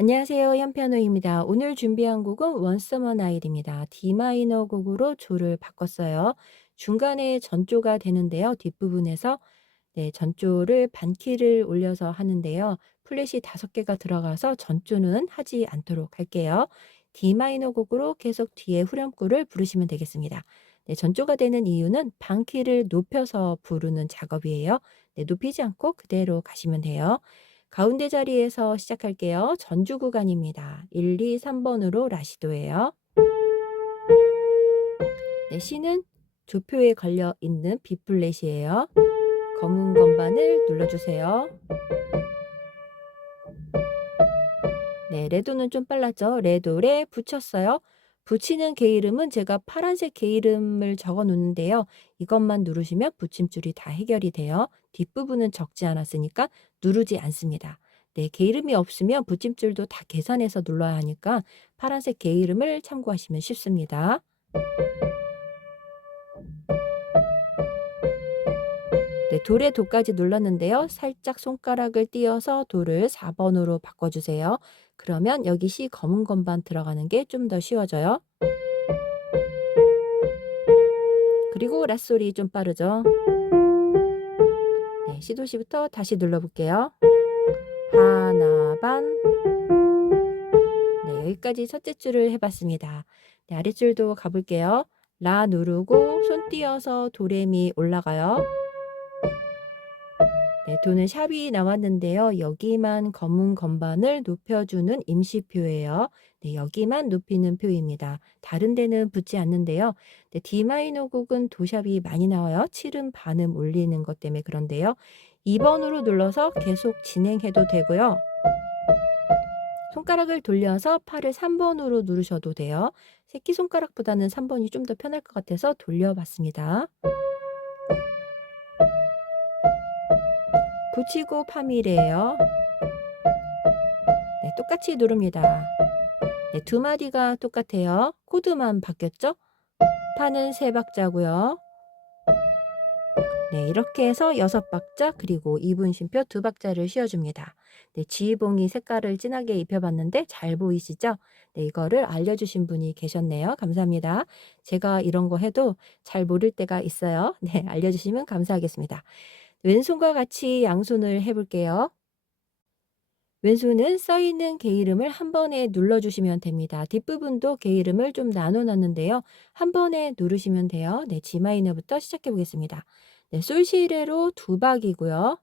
안녕하세요. 현피아노입니다. 오늘 준비한 곡은 Once Upon a Night입니다. D 마이너 곡으로 조를 바꿨어요. 중간에 전조가 되는데요. 뒷부분에서 전조를 반키를 올려서 하는데요. 플랫이 5개가 들어가서 전조는 하지 않도록 할게요. D 마이너 곡으로 계속 뒤에 후렴구를 부르시면 되겠습니다. 전조가 되는 이유는 반키를 높여서 부르는 작업이에요. 높이지 않고 그대로 가시면 돼요. 가운데 자리에서 시작할게요. 전주 구간입니다. 1, 2, 3번으로 라시도예요. C는 조표에 걸려 있는 B 플랫이에요. 검은 건반을 눌러주세요. 레도는 좀 빨랐죠. 레도에 붙였어요. 붙이는 개 이름은 제가 파란색 개 이름을 적어 놓는데요. 이것만 누르시면 붙임줄이 다 해결이 돼요. 뒷부분은 적지 않았으니까 누르지 않습니다. 개 이름이 없으면 붙임줄도 다 계산해서 눌러야 하니까 파란색 개 이름을 참고하시면 쉽습니다. 돌에 도까지 눌렀는데요. 살짝 손가락을 띄어서 도를 4번으로 바꿔주세요. 그러면 여기 C 검은 건반 들어가는 게 좀 더 쉬워져요. 그리고 라 소리 좀 빠르죠. C도시부터 다시 눌러볼게요. 하나 반. 여기까지 첫째 줄을 해봤습니다. 아랫줄도 가볼게요. 라 누르고 손 띄어서 도레미 올라가요. 도는 샵이 나왔는데요. 여기만 검은 건반을 높여주는 임시표예요. 여기만 높이는 표입니다. 다른 데는 붙지 않는데요. D 마이너 곡은 도샵이 많이 나와요. 7음 반음 올리는 것 때문에 그런데요. 2번으로 눌러서 계속 진행해도 되고요. 손가락을 돌려서 팔을 3번으로 누르셔도 돼요. 새끼손가락보다는 3번이 좀 더 편할 것 같아서 돌려봤습니다. 붙이고 파밀이에요. 똑같이 누릅니다. 두 마디가 똑같아요. 코드만 바뀌었죠? 파는 3박자고요. 이렇게 해서 6박자 그리고 2분 쉼표 2박자를 씌워줍니다. 지휘봉이 색깔을 진하게 입혀봤는데 잘 보이시죠? 이거를 알려주신 분이 계셨네요. 감사합니다. 제가 이런 거 해도 잘 모를 때가 있어요. 알려주시면 감사하겠습니다. 왼손과 같이 양손을 해볼게요. 왼손은 써있는 개 이름을 한 번에 눌러주시면 됩니다. 뒷부분도 개 이름을 좀 나눠놨는데요. 한 번에 누르시면 돼요. G 마이너부터 시작해 보겠습니다. 솔시레로 2박이고요.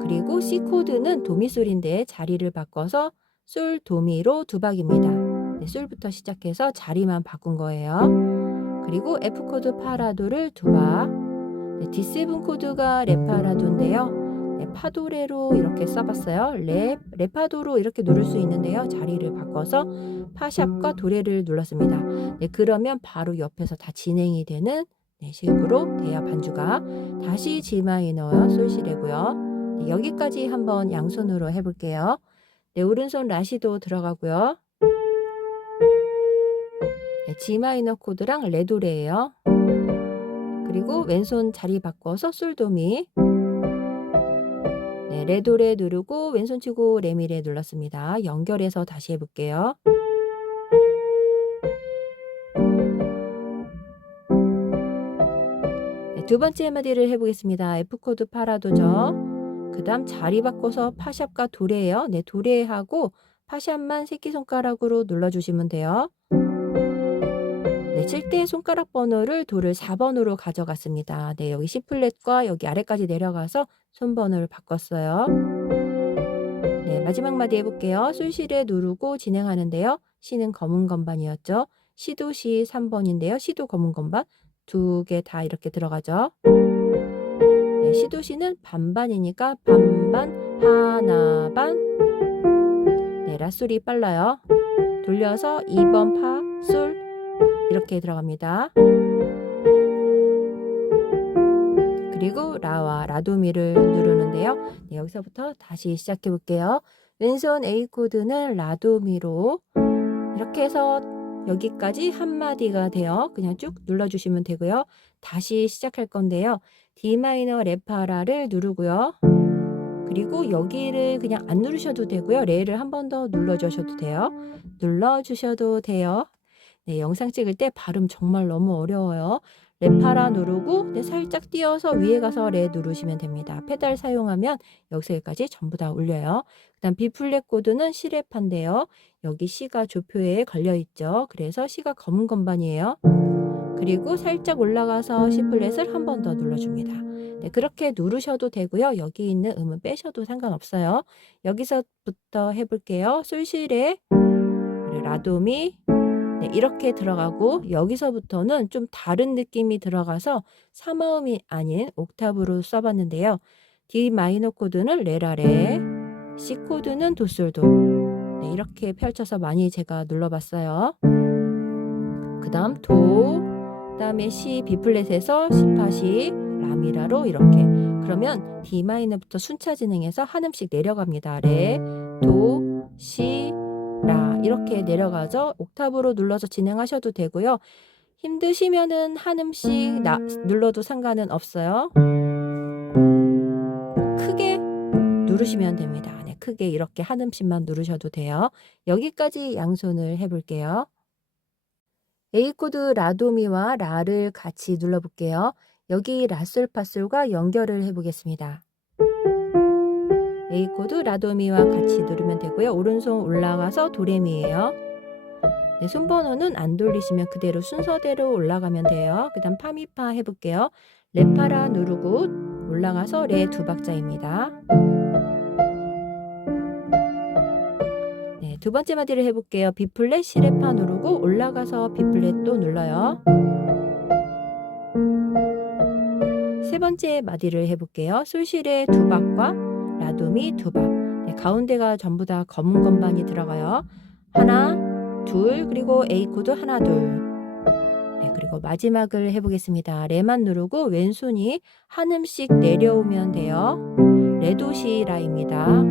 그리고 C 코드는 도미솔인데 자리를 바꿔서 솔 도미로 2박입니다. 솔부터 시작해서 자리만 바꾼 거예요. 그리고 F 코드 파라도를 2박. D7 코드가 레파라도인데요. 파도레로 이렇게 써봤어요. 레파도로 이렇게 누를 수 있는데요. 자리를 바꿔서 파샵과 도레를 눌렀습니다. 그러면 바로 옆에서 다 진행이 되는 식으로 돼요. 반주가. 다시 G 마이너요. 솔시레고요. 여기까지 한번 양손으로 해볼게요. 오른손 라시도 들어가고요. G 마이너 코드랑 레도레예요. 그리고 왼손 자리 바꿔서 솔도미. 레도레 누르고 왼손 치고 레미레 눌렀습니다. 연결해서 다시 해볼게요. 두 번째 마디를 해보겠습니다. F 코드 파라도죠. 그 다음 자리 바꿔서 파샵과 도레예요. 도레하고 파샵만 새끼손가락으로 눌러주시면 돼요. 칠 때 손가락 번호를 도를 4번으로 가져갔습니다. 여기 C 플랫과 여기 아래까지 내려가서 손번호를 바꿨어요. 마지막 마디 해볼게요. 솔시레 누르고 진행하는데요. C는 검은 건반이었죠. C도 C 3번인데요. C도 검은 건반 2개 다 이렇게 들어가죠. C도 C는 반반이니까 반반 하나 반. 라솔이 빨라요. 돌려서 2번 파, 솔 이렇게 들어갑니다. 그리고 라와 라도미를 누르는데요. 여기서부터 다시 시작해 볼게요. 왼손 A 코드는 라도미로 이렇게 해서 여기까지 한 마디가 돼요. 그냥 쭉 눌러주시면 되고요. 다시 시작할 건데요. D 마이너 레파라를 누르고요. 그리고 여기를 그냥 안 누르셔도 되고요. 레를 한 번 더 눌러주셔도 돼요. 눌러주셔도 돼요. 네, 영상 찍을 때 발음 정말 너무 어려워요. 레파라 누르고 네, 살짝 띄어서 위에 가서 레 누르시면 됩니다. 페달 사용하면 여기까지 전부 다 울려요. 그다음 B 플랫 코드는 시레파인데요. 여기 C가 조표에 걸려 있죠. 그래서 C가 검은 건반이에요. 그리고 살짝 올라가서 C 플랫을 한 번 더 눌러줍니다. 네, 그렇게 누르셔도 되고요. 여기 있는 음은 빼셔도 상관없어요. 여기서부터 해볼게요. 솔시레, 그리고 라도미, 네, 이렇게 들어가고 여기서부터는 좀 다른 느낌이 들어가서 3화음이 아닌 옥타브로 써봤는데요. D 마이너 코드는 레라레, C 코드는 도솔도. 네, 이렇게 펼쳐서 많이 제가 눌러봤어요. 그 다음 도, 그 다음에 C, B 플랫에서 C팟이 라미라로 이렇게. 그러면 D 마이너부터 순차 진행해서 한 음씩 내려갑니다. 레, 도, C, 라 이렇게 내려가죠. 옥타브로 눌러서 진행하셔도 되고요. 힘드시면은 한 음씩 눌러도 상관은 없어요. 크게 누르시면 됩니다. 네, 크게 이렇게 한 음씩만 누르셔도 돼요. 여기까지 양손을 해볼게요. A 코드 라도미와 라를 같이 눌러볼게요. 여기 라솔파솔과 연결을 해보겠습니다. A 코드 라도미와 같이 누르면 되고요. 오른손 올라가서 도레미예요. 네, 손번호는 안 돌리시면 그대로 순서대로 올라가면 돼요. 그 다음 파미파 해볼게요. 레파라 누르고 올라가서 레 두 박자입니다. 네, 두 번째 마디를 해볼게요. B 플랫 시레파 누르고 올라가서 B 플랫 또 눌러요. 세 번째 마디를 해볼게요. 솔시레 두 박과 라도미 두 박. 네, 가운데가 전부 다 검은 건반이 들어가요. 하나, 둘, 그리고 A 코드 하나, 둘. 네, 그리고 마지막을 해보겠습니다. 레만 누르고 왼손이 한 음씩 내려오면 돼요. 레도시라입니다.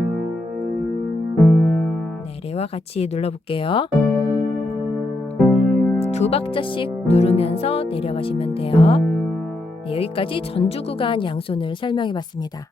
네, 레와 같이 눌러볼게요. 두 박자씩 누르면서 내려가시면 돼요. 네, 여기까지 전주 구간 양손을 설명해 봤습니다.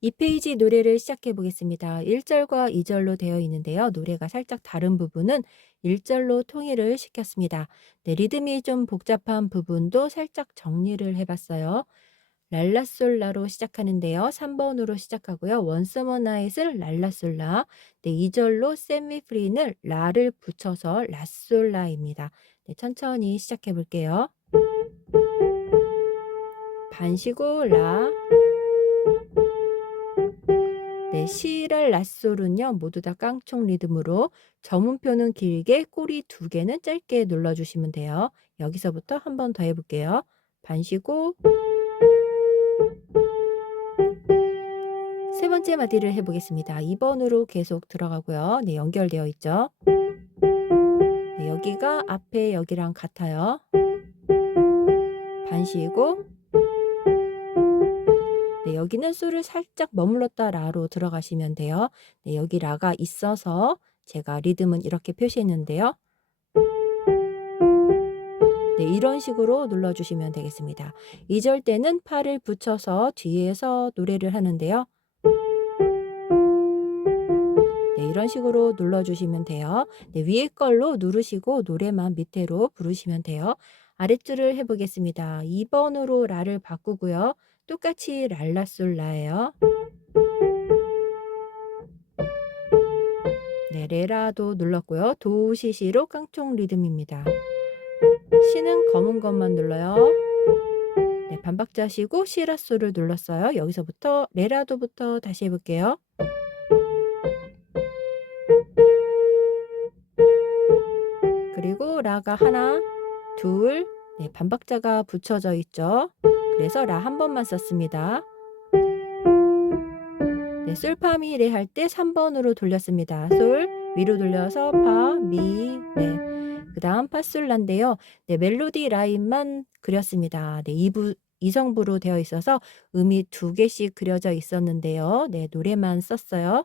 이 페이지 노래를 시작해 보겠습니다. 1절과 2절로 되어 있는데요. 노래가 살짝 다른 부분은 1절로 통일을 시켰습니다. 네, 리듬이 좀 복잡한 부분도 살짝 정리를 해봤어요. 랄라솔라로 시작하는데요. 3번으로 시작하고요. 원서머나잇을 랄라솔라. 네, 2절로 세미프리는 라를 붙여서 라솔라입니다. 네, 천천히 시작해 볼게요. 반시고 라. 네, 시랄 라솔은요 모두 다 깡총 리듬으로 저문표는 길게 꼬리 두 개는 짧게 눌러주시면 돼요. 여기서부터 한 번 더 해볼게요. 반시고 세 번째 마디를 해보겠습니다. 2번으로 계속 들어가고요. 네, 연결되어 있죠. 네, 여기가 앞에 여기랑 같아요. 반시고 네, 여기는 솔을 살짝 머물렀다 라로 들어가시면 돼요. 네, 여기 라가 있어서 제가 리듬은 이렇게 표시했는데요. 네, 이런 식으로 눌러주시면 되겠습니다. 2절 때는 팔을 붙여서 뒤에서 노래를 하는데요. 네, 이런 식으로 눌러주시면 돼요. 네, 위에 걸로 누르시고 노래만 밑으로 부르시면 돼요. 아랫줄을 해보겠습니다. 2번으로 라를 바꾸고요. 똑같이 랄라솔라예요. 네, 레라도 눌렀고요. 도시시로 깡총 리듬입니다. 시는 검은 것만 눌러요. 네, 반박자 쉬고 시라솔을 눌렀어요. 여기서부터 레라도부터 다시 해볼게요. 그리고 라가 하나, 둘, 네, 반박자가 붙여져 있죠. 그래서 라 한 번만 썼습니다. 네, 솔파미레 할 때 3번으로 돌렸습니다. 솔 위로 돌려서 파, 미, 레. 그다음 파솔라인데요. 네, 멜로디 라인만 그렸습니다. 네, 2성부로 되어 있어서 음이 2개씩 그려져 있었는데요. 네, 노래만 썼어요.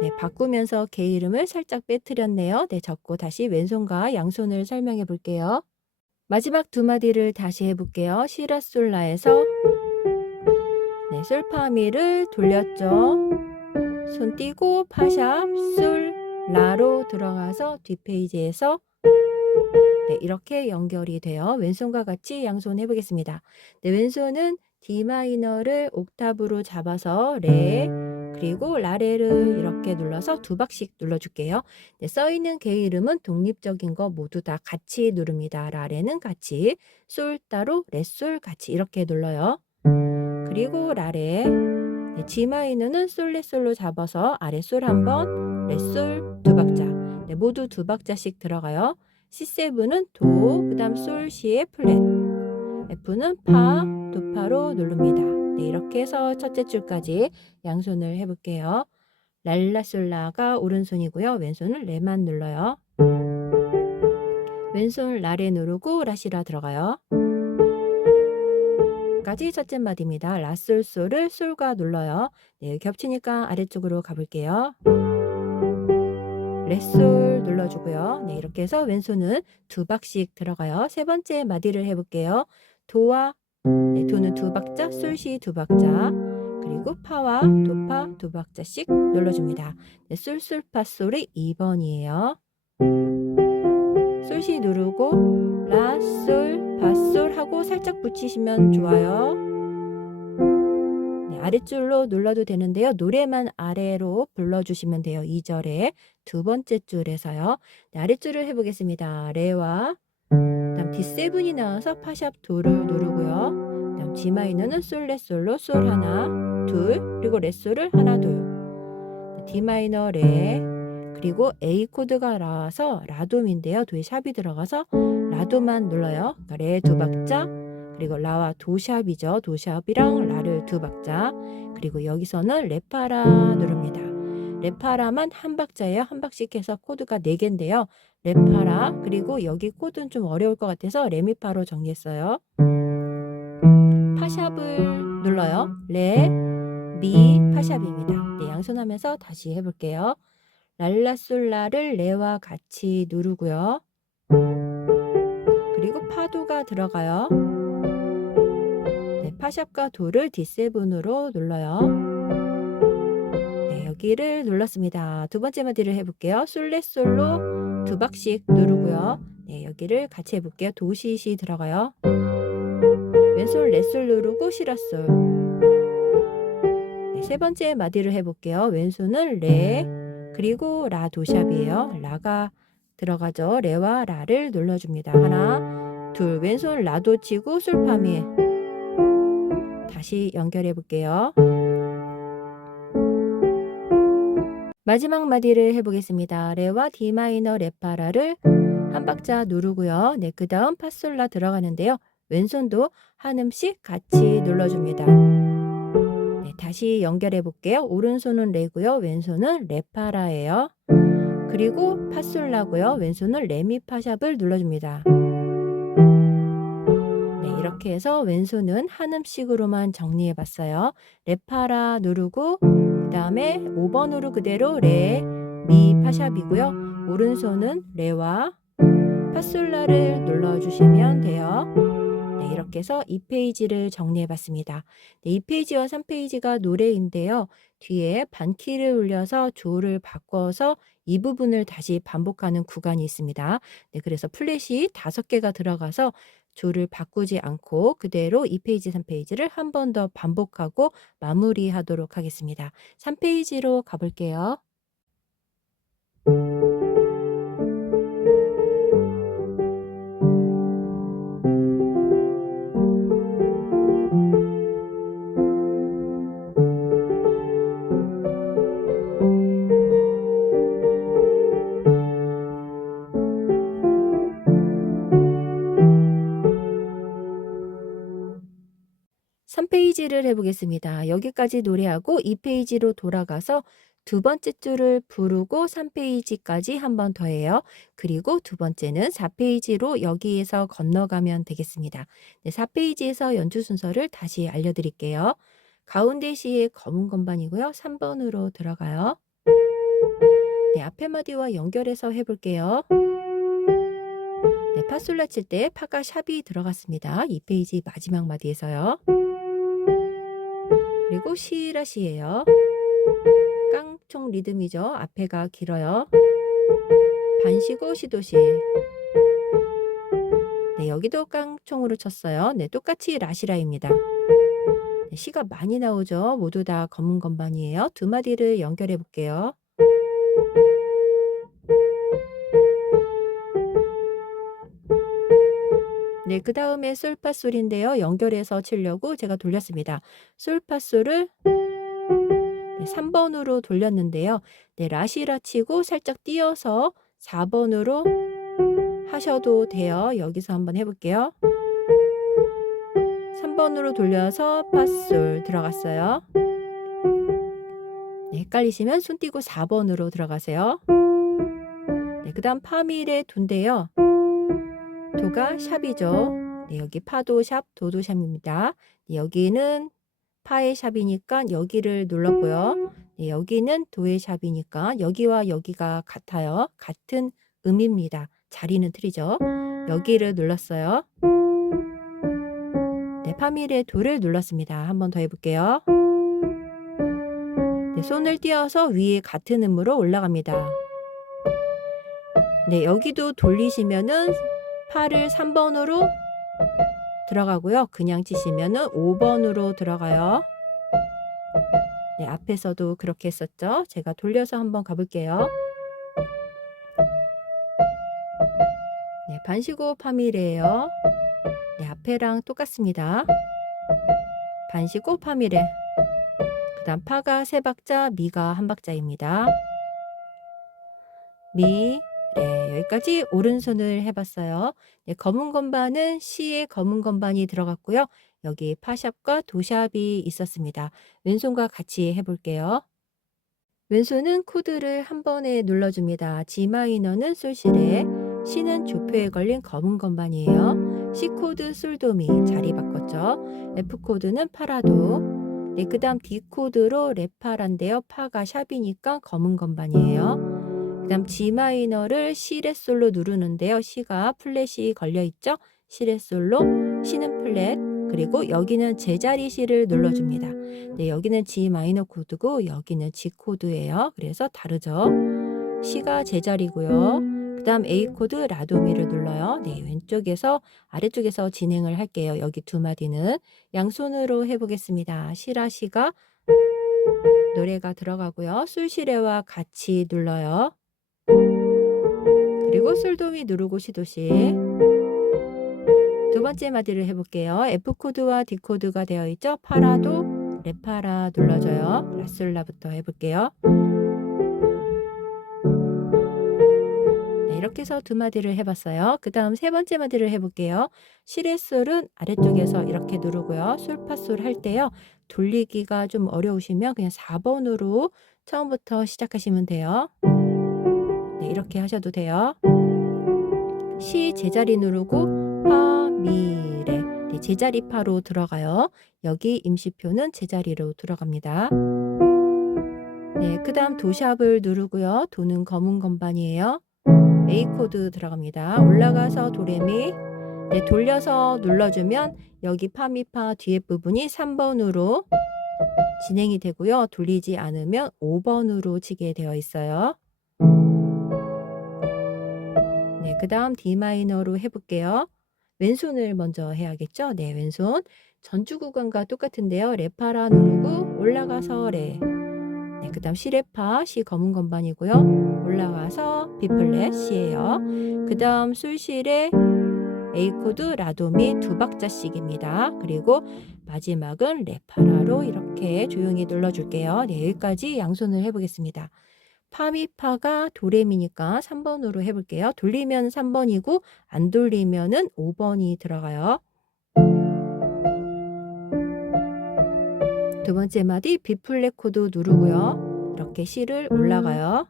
네, 바꾸면서 개 이름을 살짝 빼뜨렸네요. 네, 적고 다시 왼손과 양손을 설명해 볼게요. 마지막 두 마디를 다시 해볼게요. 시라솔라에서 네, 솔파미를 돌렸죠. 손 띄고 파샵 솔 라로 들어가서 뒷페이지에서 네, 이렇게 연결이 돼요. 왼손과 같이 양손 해보겠습니다. 네, 왼손은 D 마이너를 옥타브로 잡아서 레 그리고 라레를 이렇게 눌러서 2박씩 눌러줄게요. 네, 써있는 개 이름은 독립적인 거 모두 다 같이 누릅니다. 라레는 같이, 솔 따로, 레솔 같이 이렇게 눌러요. 그리고 라레, 네, G 마이너는 솔 레솔로 잡아서 아래 솔 한번, 레솔 2박자, 네, 모두 2박자씩 들어가요. C7은 도, 그 다음 솔, C의 플랫, F는 파, 도파로 누릅니다. 네, 이렇게 해서 첫째 줄까지 양손을 해볼게요. 랄라솔라가 오른손이고요. 왼손은 레만 눌러요. 왼손 라레 누르고 라시라 들어가요. 까지 첫째 마디입니다. 라솔솔을 솔과 눌러요. 네, 겹치니까 아래쪽으로 가볼게요. 레솔 눌러주고요. 네, 이렇게 해서 왼손은 2박씩 들어가요. 세 번째 마디를 해볼게요. 도와 네, 도는 2박자, 솔시 2박자, 그리고 파와 도파 2박자씩 눌러줍니다. 네, 솔솔파 솔이 2번이에요. 솔시 누르고 라, 솔, 파, 솔 하고 살짝 붙이시면 좋아요. 네, 아랫줄로 눌러도 되는데요. 노래만 아래로 불러주시면 돼요. 2절에 두 번째 줄에서요. 네, 아랫줄을 해보겠습니다. 레와 그다음 D7이 나와서 파샵 도를 누르고요. 그다음 G 마이너는 솔 레솔로 솔 하나 둘 그리고 레솔을 하나 둘 D 마이너 레 그리고 A 코드가 나와서 라돔인데요. 도에 샵이 들어가서 라도만 눌러요. 그러니까 레 2박자 그리고 라와 도샵이죠. 도샵이랑 라를 2박자 그리고 여기서는 레파라 누릅니다. 레파라만 한 박자예요. 한 박씩 해서 코드가 4개인데요. 레파라 그리고 여기 코드는 좀 어려울 것 같아서 레미파로 정리했어요. 파샵을 눌러요. 레, 미, 파샵입니다. 네, 양손하면서 다시 해볼게요. 랄라솔라를 레와 같이 누르고요. 그리고 파도가 들어가요. 네, 파샵과 도를 D7으로 눌러요. 네, 여기를 눌렀습니다. 두 번째 마디를 해볼게요. 솔레솔로 2박씩 누르고요. 네, 여기를 같이 해볼게요. 도시시 들어가요. 왼손 레솔 누르고 시라솔. 네, 세 번째 마디를 해볼게요. 왼손은 레 그리고 라 도샵이에요. 라가 들어가죠. 레와 라를 눌러줍니다. 하나 둘 왼손 라도 치고 솔파미 다시 연결해 볼게요. 마지막 마디를 해보겠습니다. 레와 D 마이너 레파라를 한 박자 누르고요. 네, 그 다음 파솔라 들어가는데요. 왼손도 한 음씩 같이 눌러줍니다. 네, 다시 연결해 볼게요. 오른손은 레고요. 왼손은 레파라예요. 그리고 파솔라고요. 왼손은 레미파샵을 눌러줍니다. 네, 이렇게 해서 왼손은 한 음씩으로만 정리해 봤어요. 레파라 누르고 그 다음에 5번으로 그대로 레, 미, 파샵이고요. 오른손은 레와 파솔라를 눌러주시면 돼요. 네, 이렇게 해서 2페이지를 정리해 봤습니다. 네, 2페이지와 3페이지가 노래인데요. 뒤에 반키를 올려서 조를 바꿔서 이 부분을 다시 반복하는 구간이 있습니다. 네, 그래서 플랫이 5개가 들어가서 조를 바꾸지 않고 그대로 2페이지, 3페이지를 한 번 더 반복하고 마무리하도록 하겠습니다. 3페이지로 가볼게요. 3페이지를 해보겠습니다. 여기까지 노래하고 2페이지로 돌아가서 두 번째 줄을 부르고 3페이지까지 한 번 더 해요. 그리고 두 번째는 4페이지로 여기에서 건너가면 되겠습니다. 네, 4페이지에서 연주 순서를 다시 알려드릴게요. 가운데 시의 검은 건반이고요. 3번으로 들어가요. 네, 앞에 마디와 연결해서 해볼게요. 네, 파솔라 칠 때 파가 샵이 들어갔습니다. 2페이지 마지막 마디에서요. 그리고 시라 시예요. 깡총 리듬이죠. 앞에가 길어요. 반시고 시도시. 네, 여기도 깡총으로 쳤어요. 네, 똑같이 라시라입니다. 네, 시가 많이 나오죠. 모두 다 검은 건반이에요. 두 마디를 연결해 볼게요. 네, 그 다음에 솔파솔인데요. 연결해서 치려고 제가 돌렸습니다. 솔파솔을 네, 3번으로 돌렸는데요. 네, 라시라 치고 살짝 띄어서 4번으로 하셔도 돼요. 여기서 한번 해볼게요. 3번으로 돌려서 파솔 들어갔어요. 네, 헷갈리시면 손 띄고 4번으로 들어가세요. 네, 그 다음 파밀의 도인데요. 도가 샵이죠. 네, 여기 파도 샵, 도도 샵입니다. 네, 여기는 파의 샵이니까 여기를 눌렀고요. 네, 여기는 도의 샵이니까 여기와 여기가 같아요. 같은 음입니다. 자리는 틀리죠. 여기를 눌렀어요. 네, 파밀의 도를 눌렀습니다. 한 번 더 해볼게요. 네, 손을 띄어서 위에 같은 음으로 올라갑니다. 네, 여기도 돌리시면은 파를 3번으로 들어가고요. 그냥 치시면은 5번으로 들어가요. 네, 앞에서도 그렇게 했었죠. 제가 돌려서 한번 가볼게요. 네, 반시고 파밀이에요. 네, 앞에랑 똑같습니다. 반시고 파밀에. 그 다음 파가 3박자, 미가 1박자입니다. 미, 레. 여기까지 오른손을 해봤어요. 네, 검은 건반은 C의 검은 건반이 들어갔고요. 여기 파샵과 도샵이 있었습니다. 왼손과 같이 해볼게요. 왼손은 코드를 한 번에 눌러줍니다. G마이너는 솔시레, C는 조표에 걸린 검은 건반이에요. C코드 솔도미 자리 바꿨죠. F코드는 파라도. 네, 그 다음 D코드로 레파란데요. 파가 샵이니까 검은 건반이에요. 그 다음 G마이너를 C레솔로 누르는데요. C가 플랫이 걸려있죠. C레솔로, C는 플랫, 그리고 여기는 제자리 C를 눌러줍니다. 네, 여기는 G마이너 코드고 여기는 G 코드예요. 그래서 다르죠. C가 제자리고요. 그 다음 A 코드 라도미를 눌러요. 네, 왼쪽에서 아래쪽에서 진행을 할게요. 여기 두 마디는 양손으로 해보겠습니다. 시라 시가 노래가 들어가고요. 솔시레와 같이 눌러요. 그리고 솔도미 누르고 시도시. 두 번째 마디를 해볼게요. F코드와 D코드가 되어 있죠. 파라도, 레파라 눌러줘요. 라솔라부터 해볼게요. 네, 이렇게 해서 두 마디를 해봤어요. 그 다음 세 번째 마디를 해볼게요. 시레솔은 아래쪽에서 이렇게 누르고요. 솔파솔 할 때요. 돌리기가 좀 어려우시면 그냥 4번으로 처음부터 시작하시면 돼요. 네, 이렇게 하셔도 돼요. 시 제자리 누르고 파, 미, 레. 네, 제자리 파로 들어가요. 여기 임시표는 제자리로 들어갑니다. 네, 그 다음 도샵을 누르고요. 도는 검은 건반이에요. A 코드 들어갑니다. 올라가서 도레미. 네, 돌려서 눌러주면 여기 파미파 뒤에 부분이 3번으로 진행이 되고요. 돌리지 않으면 5번으로 치게 되어 있어요. 네, 그 다음 D마이너로 해볼게요. 왼손을 먼저 해야겠죠? 네, 왼손. 전주 구간과 똑같은데요. 레파라 누르고 올라가서 레. 네, 그 다음 시레파, 시 검은 건반이고요. 올라가서 B플랫, C예요. 그 다음 솔시레, A코드, 라도미 2박자씩입니다. 그리고 마지막은 레파라로 이렇게 조용히 눌러줄게요. 네, 여기까지 양손을 해보겠습니다. 파미파가 도레미니까 3번으로 해볼게요. 돌리면 3번이고 안 돌리면은 5번이 들어가요. 두 번째 마디 B 플랫 코드 누르고요. 이렇게 C를 올라가요.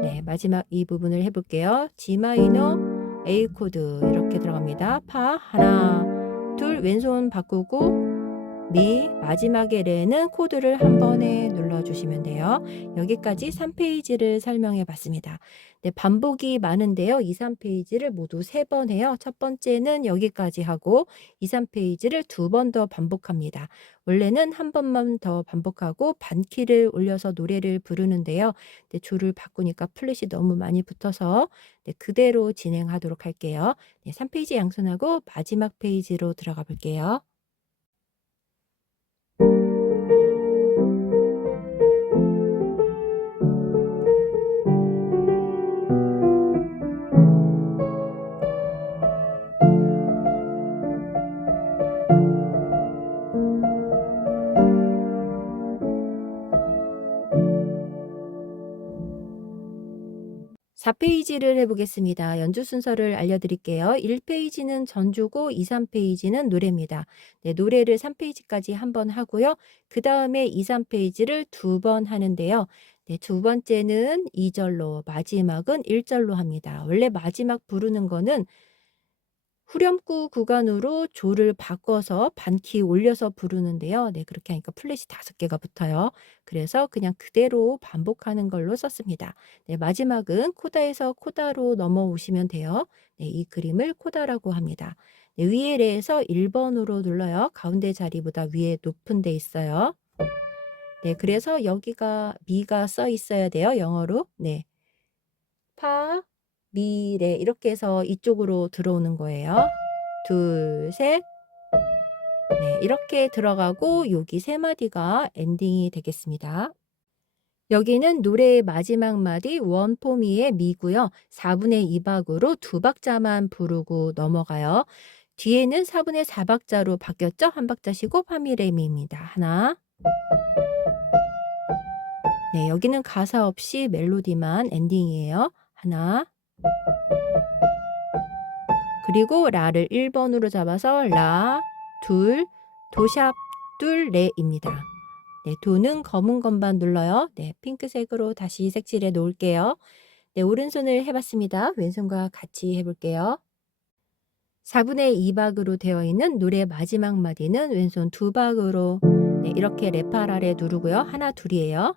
네, 마지막 이 부분을 해볼게요. G 마이너, A 코드 이렇게 들어갑니다. 파 하나, 둘, 왼손 바꾸고 미, 마지막에 레는 코드를 한 번에 눌러주시면 돼요. 여기까지 3페이지를 설명해 봤습니다. 네, 반복이 많은데요. 2, 3페이지를 모두 3번 해요. 첫 번째는 여기까지 하고 2, 3페이지를 2번 더 반복합니다. 원래는 한 번만 더 반복하고 반키를 올려서 노래를 부르는데요. 네, 줄을 바꾸니까 플랫이 너무 많이 붙어서 네, 그대로 진행하도록 할게요. 네, 3페이지 양손하고 마지막 페이지로 들어가 볼게요. 4페이지를 해보겠습니다. 연주 순서를 알려드릴게요. 1페이지는 전주고 2, 3페이지는 노래입니다. 네, 노래를 3페이지까지 한 번 하고요. 그 다음에 2, 3페이지를 2번 하는데요. 네, 두 번째는 2절로, 마지막은 1절로 합니다. 원래 마지막 부르는 거는 후렴구 구간으로 조를 바꿔서 반키 올려서 부르는데요. 네, 그렇게 하니까 플랫이 5개가 붙어요. 그래서 그냥 그대로 반복하는 걸로 썼습니다. 네, 마지막은 코다에서 코다로 넘어오시면 돼요. 네, 이 그림을 코다라고 합니다. 네, 위에 레에서 1번으로 눌러요. 가운데 자리보다 위에 높은 데 있어요. 네, 그래서 여기가 미가 써 있어야 돼요. 영어로. 네. 파, 미, 레 이렇게 해서 이쪽으로 들어오는 거예요. 둘, 셋. 네, 이렇게 들어가고 여기 3마디가 엔딩이 되겠습니다. 여기는 노래의 마지막 마디 원포미의 미고요. 4분의 2박으로 2박자만 부르고 넘어가요. 뒤에는 4분의 4박자로 바뀌었죠? 한 박자 쉬고 파미레미입니다. 하나. 네, 여기는 가사 없이 멜로디만 엔딩이에요. 하나. 그리고 라를 1번으로 잡아서 라, 둘, 도샵, 둘, 레입니다. 네, 도는 검은 건반 눌러요. 네, 핑크색으로 다시 색칠해 놓을게요. 네, 오른손을 해봤습니다. 왼손과 같이 해볼게요. 4분의 2박으로 되어 있는 노래 마지막 마디는 왼손 2박으로 네, 이렇게 레파라레 누르고요. 하나, 둘이에요.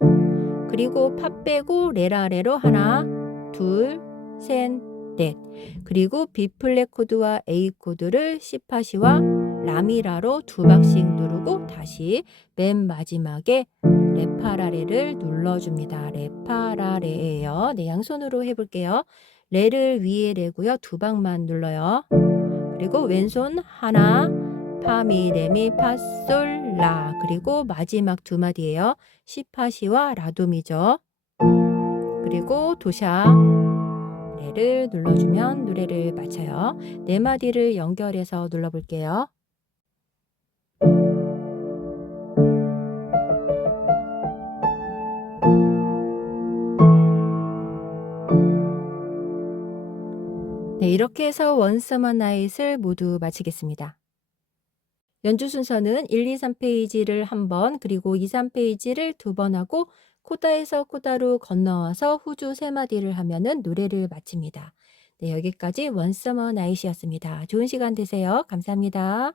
그리고 파 빼고 레라레로 하나, 둘, 셋, 넷. 그리고 B 플랫 코드와 A 코드를 C파시와 라미라로 2박씩 누르고 다시 맨 마지막에 레파라레를 눌러줍니다. 레파라레예요. 네, 양손으로 해볼게요. 레를 위에 레고요. 2박만 눌러요. 그리고 왼손 하나, 파미, 레미, 파솔, 라. 그리고 마지막 2마디예요. 시파시와 라도미죠. 그리고 도샤, 레를 눌러주면 노래를 마쳐요. 4마디를 연결해서 눌러볼게요. 네, 이렇게 해서 Once Upon a Night을 모두 마치겠습니다. 연주 순서는 1, 2, 3페이지를 한 번, 그리고 2, 3페이지를 2번 하고 코다에서 코다로 건너와서 후주 3마디를 하면은 노래를 마칩니다. 네, 여기까지 Once Upon a Night이었습니다. 좋은 시간 되세요. 감사합니다.